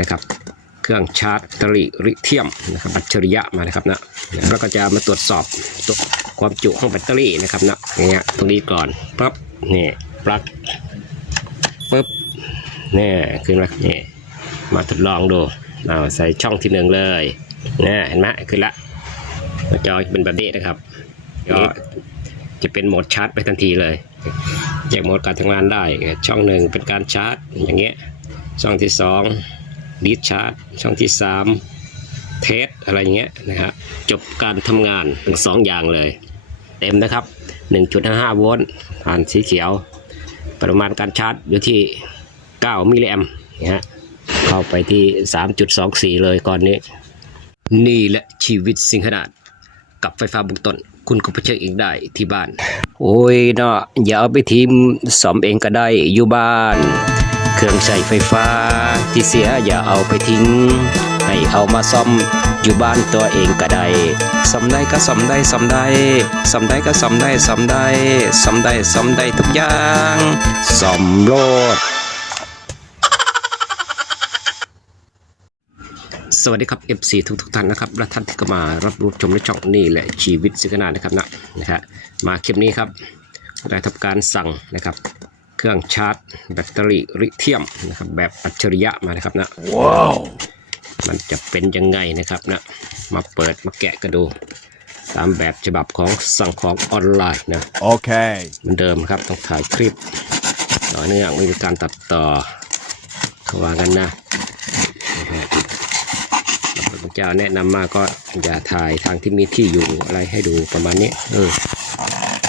นะครับ เครื่องชาร์จแบตเตอรี่ลิเธียมนะครับอัจฉริยะมานะครับนะแล้วก็จะมาตรวจสอบตัวความจุของแบตเตอรี่นะครับนะอย่างเงี้ยตรงนี้ก่อนปั๊บนี่ปลั๊กปึ๊บนี่ขึ้นมานี่มาทดลองดูเอาใส่ช่องที่หนึ่งเลยนี่เห็นไหมขึ้นละจอเป็นแบบนี้นะครับก็จะเป็นโหมดชาร์จไปทันทีเลยแยกโหมดการทำงานได้ช่องหนึ่งเป็นการชาร์จอย่างเงี้ยช่องที่สอง ดีชาร์จช่องที่ 3 เทสอะไรอย่างเงี้ยนะครับจบการทำงานทั้งสองอย่างเลย เต็มนะครับ 1.55 โวลต์ผ่านสีเขียว ประมาณการชาร์จอยู่ที่ 9 มิลลิแอมป์นะฮะเข้าไปที่ 3.24 เลยก่อนนี้ นี่แหละชีวิตสิ่งขนาดกับไฟฟ้าบุกต้นคุณก็ไปเช็คเองได้ที่บ้าน โอ้ยเนาะอย่าเอาไปทีมสอมเองก็ได้อยู่บ้าน เครื่องใช้ไฟฟ้า ที่เสียอย่าเอาไปทิ้ง ให้เอามาซ่อมอยู่บ้านตัวเองก็ได้ซ่อมได้ก็ซ่อมได้ซ่อมได้ซ่อมได้ก็ซ่อมได้ซ่อมได้ซ่อมได้ซ่อมได้ทุกอย่างซ่อมโลดสวัสดีครับ FC ทุกทุกท่านนะครับและท่านที่เข้ามารับรู้ชมในช่องนี่แหละชีวิตสิขนาดนะครับนะนะฮะมาคลิปนี้ครับได้ทำการสั่งนะครับ เครื่องชาร์จ แบตเตอรี่ลิเธียมนะครับแบบอัจฉริยะมานะครับนะว้าวมันจะเป็นยังไงนะครับนะมาเปิดมาแกะกันดู ตามแบบฉบับของสั่งของออนไลน์นะ Okay. เหมือนเดิมครับต้องถ่ายคลิป ต่อเนื่องไม่มีการตัดต่อเขาว่ากันนะนะฮะพระพุทธเจ้าแนะนำมาก็อย่าถ่ายทางที่มีที่อยู่อะไรให้ดูประมาณนี้เออ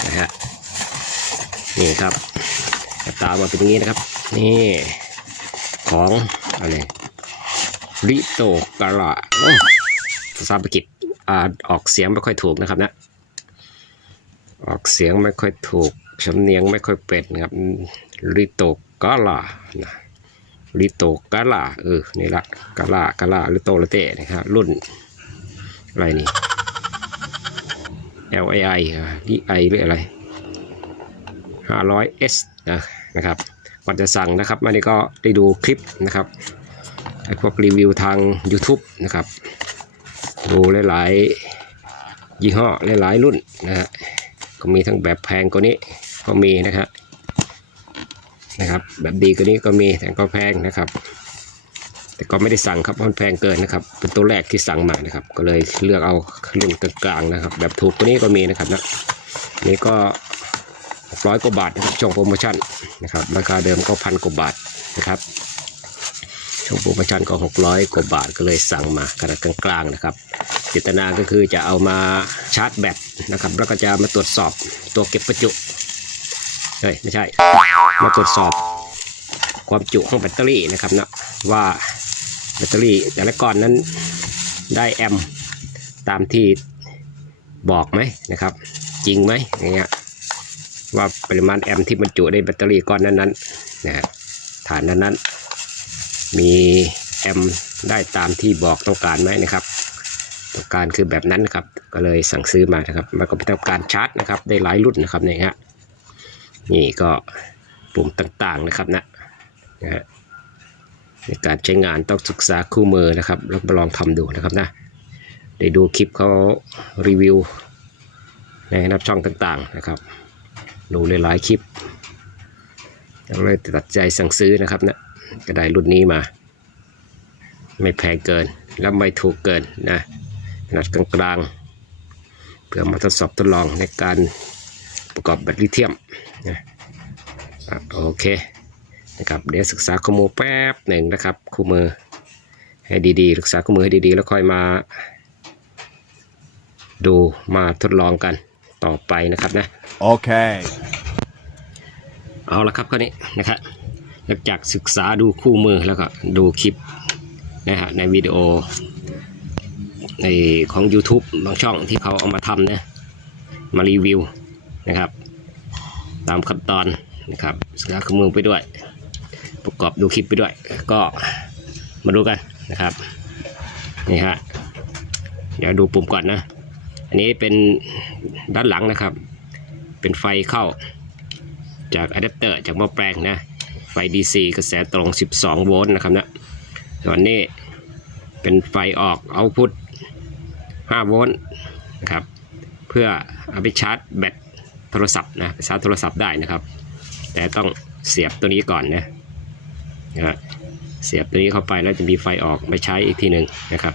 นะฮะนี่ครับ ตามาเป็นอย่างนี้นะครับ นี่ ของอะไรริโตกะระภาษาอังกฤษอ่านออกเสียงไม่ค่อยถูกนะครับนะออกเสียงไม่ค่อยถูกสำเนียงไม่ค่อยเป็นครับริโตกาลานะริโตกาลาเออนี่ละกาลากาลาริโตละเตะนะครับรุ่นอะไรนี่ L I I ดีไอหรืออะไร 500 S นะ นะครับก่อนจะสั่งนะครับอันนี้ก็ได้ดูคลิปนะครับไอ้พวกรีวิวทาง YouTube นะครับดูหลายๆยี่ห้อหลายๆรุ่นนะฮะก็มีทั้งแบบแพงกว่านี้ก็มีนะครับนะครับ แบบดีกว่านี้ก็มีแต่ก็แพงนะครับ แต่ก็ไม่ได้สั่งครับเพราะมันแพงเกินนะครับ เป็นตัวแรกที่สั่งมานะครับ ก็เลยเลือกเอารุ่นกลางๆนะครับ แบบถูกกว่านี้ก็มีนะครับนะนี่ก็ ร้อยกว่าบาทนะครับช่วงโปรโมชั่นนะครับราคาเดิมก็พันกว่าบาทนะครับช่วงโปรโมชั่นก็หกร้อยกว่าบาทก็เลยสั่งมาขนาดกลางๆนะครับเจตนาก็คือจะเอามาชาร์จแบตนะครับแล้วก็จะมาตรวจสอบตัวเก็บประจุเฮ้ยไม่ใช่ มาตรวจสอบความจุของแบตเตอรี่นะครับนะว่าแบตเตอรี่แต่ละก้อนนั้นได้แอมป์ตามที่บอกไหมนะครับ จริงไหมอย่างเงี้ย ว่าปริมาณแอมที่บรรจุในแบตเตอรี่ก้อนนั้นๆนะฮะฐานนั้นๆ มีแอมได้ตามที่บอกต้องการไหมนะครับ ต้องการคือแบบนั้นนะครับ ก็เลยสั่งซื้อมานะครับมันก็เป็นการชาร์จนะครับ ได้หลายรุ่นนะครับเนี่ยฮะนี่ก็ปุ่มต่างๆนะครับนะนะฮะในการใช้งานต้องศึกษาคู่มือนะครับ แล้วมาลองทำดูนะครับนะได้ดูคลิปเขารีวิวในนับช่องต่างๆนะครับ ดูหลายๆคลิปแล้วเลยตัดใจสั่งซื้อนะครับนะก็ไดรุ่นนี้มา ไม่แพงเกินแล้วไม่ถูกเกินนะขนาดกลางๆ เพื่อมาทดสอบทดลองในการประกอบแบตลิเธียมนะอะโอเคนะครับเดี๋ยวศึกษาข้อมูลแป๊บหนึ่งนะครับคู่มือให้ดีๆ ศึกษาคู่มือให้ดีๆ แล้วค่อยมาดูมาทดลองกันต่อไปนะครับนะ Okay. เอาละครับข้อนี้นะครับหลังจากศึกษาดูคู่มือแล้วก็ดูคลิปนะฮะในวิดีโอในของ YouTube บางช่องที่เขาเอามาทำนะมารีวิวนะครับ ตามขั้นตอนนะครับศึกษาคู่มือไปด้วย ประกอบดูคลิปไปด้วย ก็มาดูกันนะครับนี่ฮะเดี๋ยวดูปุ่มก่อนนะ อันนี้เป็นด้านหลังนะครับ เป็นไฟเข้า จากอะแดปเตอร์จากหม้อแปลงนะไฟ DC กระแสตรง 12 โวลต์นะครับนะส่วนนี้เป็นไฟออกเอาพุท5โวลต์นะครับเพื่อเอาไปชาร์จแบตโทรศัพท์นะชาร์จโทรศัพท์ได้นะครับ แต่ต้องเสียบตัวนี้ก่อนนะนะฮะเสียบตัวนี้เข้าไปแล้วจะมีไฟออกมาใช้อีกทีหนึ่งนะครับ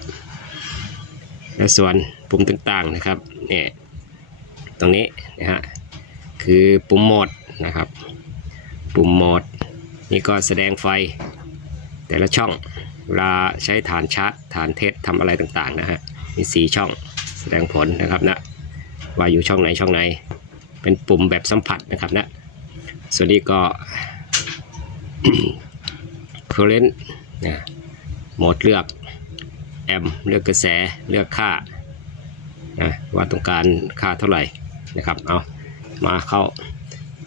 และส่วนปุ่มต่างๆนะครับเนี่ยตรงนี้นะฮะ คือปุ่มโหมดนะครับ ปุ่มโหมดนี่ก็แสดงไฟแต่ละช่องเวลาใช้ฐานชาร์จฐานเทสทำอะไรต่างๆนะฮะมีสีช่องแสดงผลนะครับนะว่าอยู่ช่องไหนช่องไหน เป็นปุ่มแบบสัมผัสนะครับนะส่วนนี้ก็ current นะโหมดเลือกแอมเลือกกระแสเลือกค่านะว่าต้องการค่าเท่าไหร่นะครับเอา มาเข้า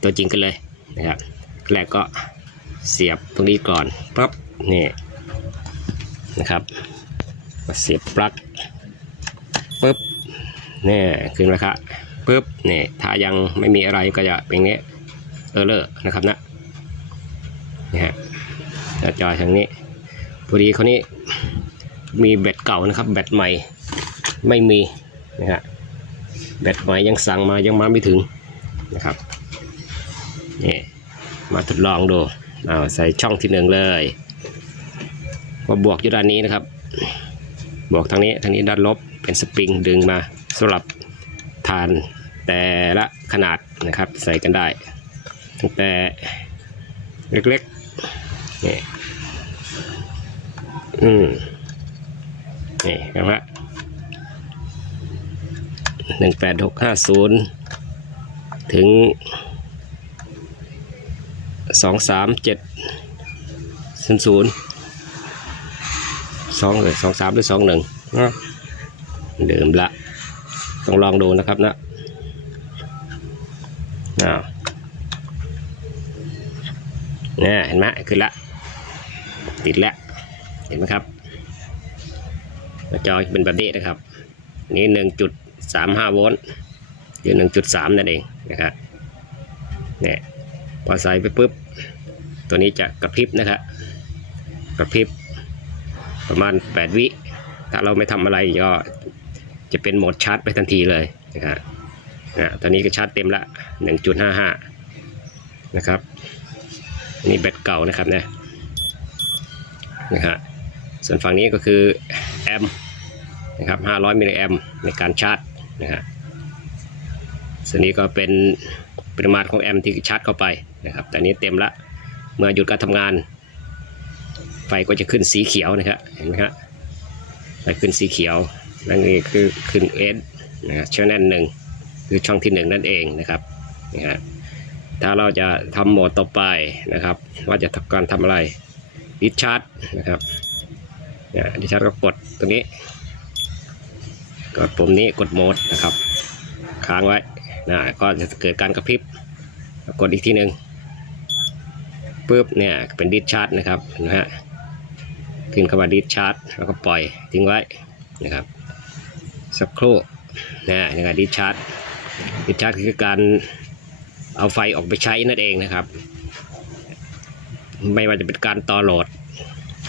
ตัวจริงกันเลยนะครับแรกก็เสียบตรงนี้ก่อนปั๊บนี่นะครับมาเสียบปลั๊กปุ๊บนี่ขึ้นแล้วครับปุ๊บนี่ถ้ายังไม่มีอะไรก็จะเป็นอย่างนี้เออเลอร์นะครับนะนี่ฮะจอทางนี้พอดีเขานี้มีแบตเก่านะครับแบตใหม่ไม่มีนะฮะแบตใหม่ยังสั่งมายังมาไม่ถึง นะครับนี่มาทดลองดูเอาใส่ช่องที่หนึ่งเลยก็บวกอยู่ด้านนี้นะครับ บวกทางนี้ทางนี้ด้านลบเป็นสปริงดึงมาสำหรับฐานแต่ละขนาดนะครับใส่กันได้ตั้งแต่เล็กๆนี่อืมนี่นะครับหนึ่งแปดหกห้าศูนย์ ถึงสองสามเจ็ดศูนย์สองเลยสองสามหรือสองหนึ่งเดิมละ ต้องลองดูนะครับนะอ้าวเนี่ยเห็นไหมขึ้นละ ติดแล้วเห็นไหมครับจอเป็นแบบนี้นะครับ นี่หนึ่งจุดสามห้าโวลต์ อหนึ่งจุดสามนั่นเองนะครับเนี่ยพอใส่ไปปุ๊บ ตัวนี้จะกระพริบนะครับกระพริบประมาณแปดวิ ถ้าเราไม่ทำอะไรก็จะเป็นโหมดชาร์จไปทันทีเลยนะครับนะตอนนี้ก็ชาร์จเต็มละ 1.55 นะครับ นี่แบตเก่านะครับนะนะครับส่วนฝั่งนี้ก็คือแอมนะครับ 500 มิลลิแอมในการชาร์จนะครับ ส่วนนี้ก็เป็นปริมาณของแอมป์ที่ชาร์จเข้าไปนะครับแต่นี้เต็มละเมื่อหยุดการทำงาน ไฟก็จะขึ้นสีเขียวนะครับเห็นไหมครับไฟขึ้นสีเขียวนั่นนี่คือขึ้นเอสนะครับช่องแน่นหนึ่งคือช่องที่หนึ่งนั่นเองนะครับนี่ฮะถ้าเราจะทำโหมดต่อไปนะครับ ว่าจะทำการทำอะไรดิชาร์จนะครับเนี่ยดิชาร์จก็กดตรงนี้กดปุ่มนี้กดโหมดนะครับ ค้างไว้ นะก็จะเกิดการกระพริบกดอีกทีหนึ่งปุ๊บเนี่ยเป็นดิชาร์จนะครับนะฮะขึ้นเข้ามาดิสชาร์จแล้วก็ปล่อยทิ้งไว้นะครับสักครู่นะในการดิสชาร์จดิสชาร์จคือการเอาไฟออกไปใช้นั่นเองนะครับ ไม่ว่าจะเป็นการต่อโหลด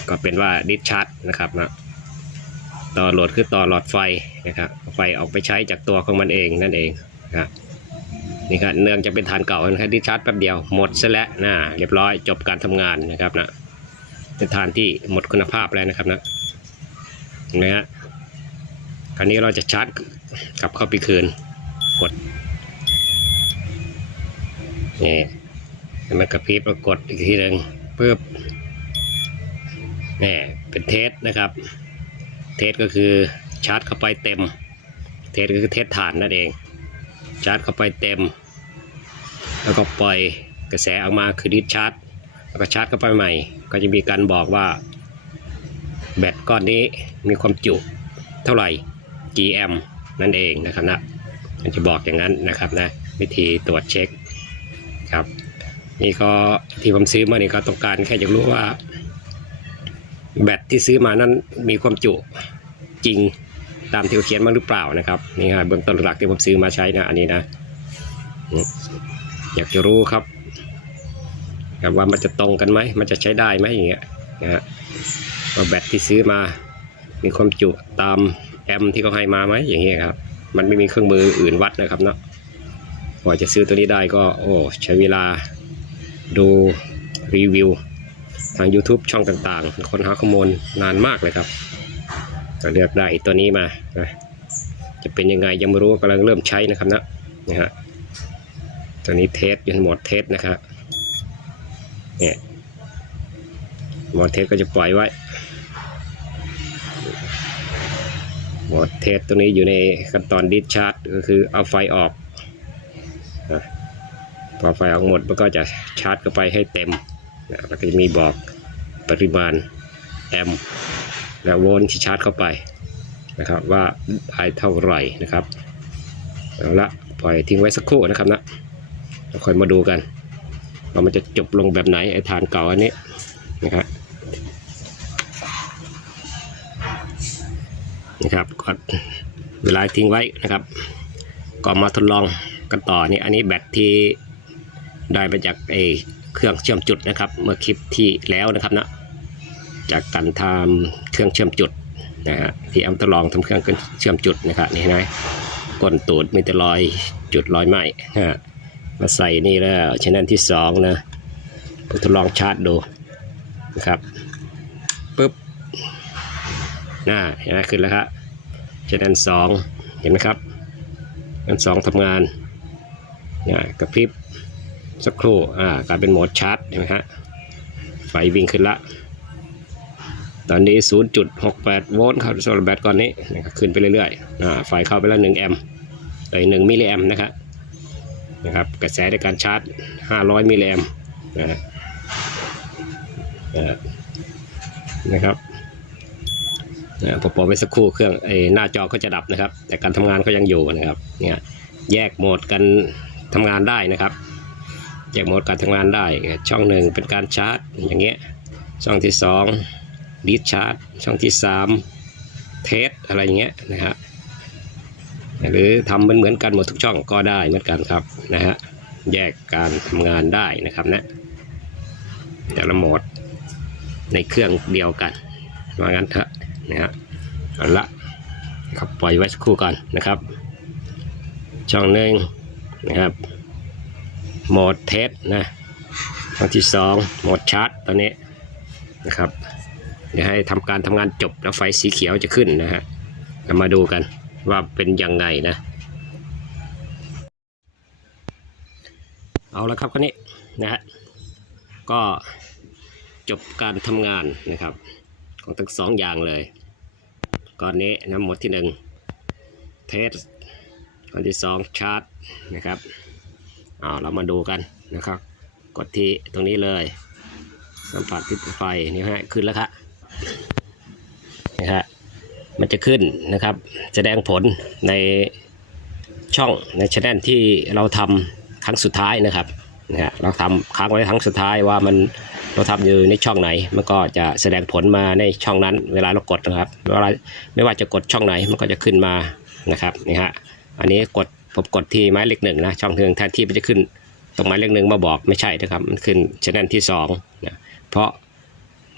ก็เป็นว่าดิสชาร์จนะครับนะต่อโหลดคือต่อหลอดไฟนะครับไฟออกไปใช้จากตัวของมันเองนั่นเองนะครับ นี่ครับเนื่องจากเป็นฐานเก่านะครับดิสชาร์จแป๊บเดียวหมดซะแล้วนะเรียบร้อยจบการทำงานนะครับนะเป็นฐานที่หมดคุณภาพแล้วนะครับนะเห็นไหมฮะคราวนี้เราจะชาร์จกลับเข้าไปคืนกดนี่มันกระพริบแล้วกดอีกทีหนึ่งปึ๊บนี่เป็นเทสนะครับ เทสก็คือชาร์จเข้าไปเต็ม เทสก็คือเทสฐานนั่นเอง ชาร์จเข้าไปเต็ม แล้วก็ปล่อยกระแสออกมาคือดิสชาร์จ แล้วก็ชาร์จเข้าไปใหม่ ก็จะมีการบอกว่า แบตก้อนนี้มีความจุเท่าไหร่กี่แอมนั่นเองนะครับนะมันจะบอกอย่างนั้นนะครับนะวิธีตรวจเช็คครับนี่ก็ที่ผมซื้อมานี่ก็ต้องการแค่จะรู้ว่า แบตที่ซื้อมานั้นมีความจุจริง ตามที่เขาเขียนมาหรือเปล่านะครับนี่ฮะเบื้องต้นหลักที่ผมซื้อมาใช้นะอันนี้นะ อยากจะรู้ครับครับว่ามันจะตรงกันไหมมันจะใช้ได้ไหมอย่างเงี้ยนะฮะว่าแบตที่ซื้อมา มีความจุตามแอมป์ที่เขาให้มาไหมอย่างเงี้ยครับมันไม่มีเครื่องมืออื่นวัดนะครับเนาะกว่าจะซื้อตัวนี้ได้ก็โอ้ใช้เวลาดูรีวิว ทาง YouTube ช่องต่างๆคนหาข้อมูลนานมากเลยครับ ก็เลือกได้ตัวนี้มานะจะเป็นยังไงยังไม่รู้กำลังเริ่มใช้นะครับนะนะฮะตัวนี้เทสอยันหมดเทสนะครับเนี่ยหมดเทสก็จะปล่อยไว้หมดเทสตัวนี้อยู่ในขั้นตอนดิสชาร์จก็คือเอาไฟออกนะพอไฟออกหมดมันก็จะชาร์จเข้าไปให้เต็มนะแล้วก็จะมีบอกปริมาณแอมป์ และโวลต์ที่ชาร์จเข้าไปนะครับว่าได้เท่าไหร่นะครับเอาละปล่อยทิ้งไว้สักครู่นะครับนะแล้วค่อยมาดูกันว่ามันจะจบลงแบบไหนไอ้ฐานเก่าอันนี้นะครับนะครับก็เวลาทิ้งไว้นะครับ ก็มาทดลองกันต่อนี่อันนี้แบตที่ได้มาจากไอเครื่องเชื่อมจุดนะครับ เมื่อคลิปที่แล้วนะครับนะ จากการทำเครื่องเชื่อมจุดนะฮะที่แอมทดลองทำเครื่องเชื่อมจุดนะครับนี่นะก้นตูดมีแต่รอยจุดรอยไหมฮะมาใส่นี่แล้วชแนลที่สองนะทดลองชาร์จดูนะครับปึ๊บน่าเห็นไหมขึ้นแล้วครับชแนลสองเห็นไหมครับชแนสองทำงานนี่ยกระพริบสักครู่อ่ากลายเป็นโหมดชาร์จเห็นไหมฮะไฟวิ่งขึ้นละ ตอนนี้ 0.68 โวลต์ครับโซลาร์แบตก่อนนี้นะครับขึ้นไปเรื่อยๆอ่าไฟเข้าไปแล้ว 1 แอมป์เอ้ย1มิลลิแอมป์นะครับนะครับกระแสในการชาร์จ 500 มิลลิแอมป์นะนะครับนะพอปล่อยไปสักครู่เครื่องไอ้หน้าจอก็จะดับนะครับ แต่การทำงานก็ยังอยู่นะครับเนี่ยแยกโหมดกันทำงานได้นะครับ แยกโหมดการทำงานได้ ช่องหนึ่งเป็นการชาร์จอย่างเงี้ยช่องที่สอง ดีชาร์จช่องที่สามเทสอะไรอย่างเงี้ยนะฮะหรือทำเหมือนเหมือนกันหมดทุกช่องก็ได้เหมือนกันครับนะฮะแยกการทำงานได้นะครับนะแต่ละโหมดในเครื่องเดียวกันว่างั้นเถอะนะฮะเอาละครับปล่อยไว้สักครู่ก่อนนะครับ ช่องหนึ่งนะครับโหมดเทสนะช่องที่สองโหมดชาร์จตอนนี้นะครับ เดี๋ยวให้ทำการทำงานจบแล้วไฟสีเขียวจะขึ้นนะฮะเรามาดูกันว่าเป็นยังไงนะ เอาละครับคันนี้นะฮะก็จบการทำงานนะครับ ของทั้งสองอย่างเลยก้อนนี้น้ำหมดที่หนึ่งเทสก้อนที่สองชาร์จนะครับเอาเรามาดูกันนะครับ กดที่ตรงนี้เลย สัมผัสที่ไฟนี่ฮะขึ้นแล้วครับ มันจะขึ้นนะครับ แสดงผลในช่องในช anel ที่เราทำครั้งสุดท้ายนะครับนะฮะเราทำค้างไว้ครั้งสุดท้ายว่ามันเราทำอยู่ในช่องไหน มันก็จะแสดงผลมาในช่องนั้น เวลาเรากดนะครับเวลาไม่ว่าจะกดช่องไหนมันก็จะขึ้นมานะครับนี่ฮะอันนี้กดผมกดที่ไม้เลขหนึ่งนะช่องหนึ่งแทนที่มันจะขึ้นตรงไม้เลขหนึ่งมาบอกไม่ใช่นะครับมันขึ้นชแนลที่สองนะเพราะ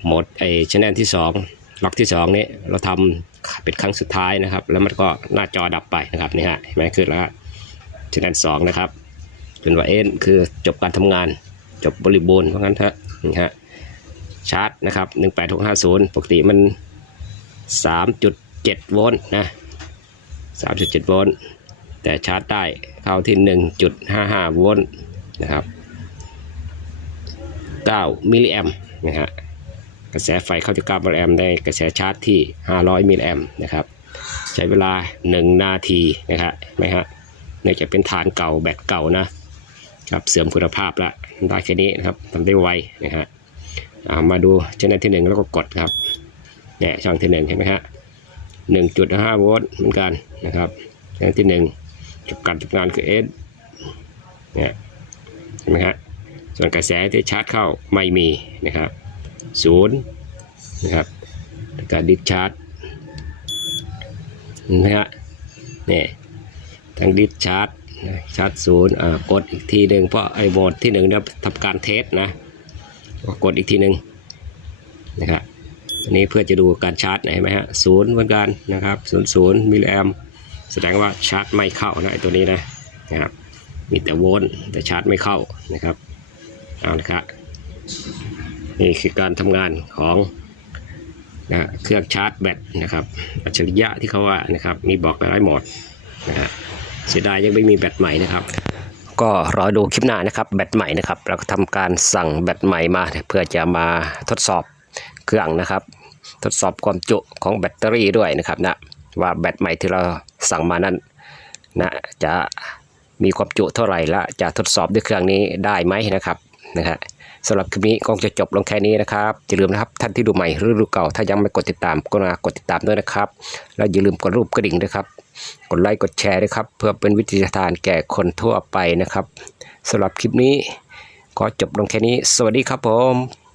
โหมดไอ้ชแนลที่สองล็อกที่สองนี้เราทำ เป็นครั้งสุดท้ายนะครับ แล้วมันก็หน้าจอดับไปนะครับนี่ฮะเห็นไหมขึ้นแล้วชแนลสองนะครับเป็นว่าเอ็นคือจบการทำงาน จบบริบูรณ์เพราะงั้นเถอะนี่ฮะชาร์จนะครับ18650ปดหกห้าศูนย์ปกติมัน3.7โวลต์นะ3.7โวลต์แต่ชาร์จได้เข้าที่1.55โวลต์นะครับ9มิลลิแอมนะฮะก ระแสไฟเข้าที่9มิลลิแอมได้กระแสชาร์จที่ 500 มิลลิแอมนะครับ ใช้เวลา 1 นาทีนะครับไหมฮะเนื่องจากเป็นฐานเก่าแบตเก่านะครับเสื่อมคุณภาพละได้แค่นี้นะครับทำได้ไวนะฮะอ่ามาดูช่องที่หนึ่งแล้วก็กดครับเนี่ยช่องที่หนึ่งเห็นไหมฮะหนึ่งจุดห้าโวลต์เหมือนกันนะครับช่องที่หนึ่งจบการทำงานคือเอสเนี่ยเห็นไหมฮะส่วนกระแสที่ชาร์จเข้าไม่มีนะครับ ศูนย์นะครับการดิสชาร์จเห็นไหมฮะเนี่ยทั้งดิสชาร์จชาร์จศูนย์กดอีกทีหนึ่งเพราะไอ้โหมดที่หนึ่งเนี่ยทำการเทสนะกดอีกทีหนึ่งนะครับอันนี้เพื่อจะดูการชาร์จเห็นไหมฮะศูนย์เหมือนกันนะครับศูนย์ศูนย์มิลลิแอมแสดงว่าชาร์จไม่เข้านะไอตัวนี้นะนะครับมีแต่โวลต์แต่ชาร์จไม่เข้านะครับเอาละครับ นี่คือการทำงานของนะเครื่องชาร์จแบตนะครับ อัจฉริยะที่เขาว่านะครับ มีบอกหลายโหมดนะฮะเสียดายยังไม่มีแบตใหม่นะครับ ก็รอดูคลิปหน้านะครับแบตใหม่นะครับเราก็ทำการสั่งแบตใหม่มา เพื่อจะมาทดสอบเครื่องนะครับ ทดสอบความจุของแบตเตอรี่ด้วยนะครับนะว่าแบตใหม่ที่เราสั่งมานั้นนะจะมีความจุเท่าไหร่และจะทดสอบด้วยเครื่องนี้ได้ไหมนะครับนะฮะ สำหรับคลิปนี้ก็จะจบลงแค่นี้นะครับอย่าลืมนะครับท่านที่ดูใหม่หรือดูเก่า ถ้ายังไม่กดติดตามก็มากดติดตามด้วยนะครับ แล้วอย่าลืมกดรูปกระดิ่งด้วยครับ กดไลค์กดแชร์ด้วยครับ เพื่อเป็นวิทยาทานแก่คนทั่วไปนะครับสำหรับคลิปนี้ขอจบลงแค่นี้ สวัสดีครับผม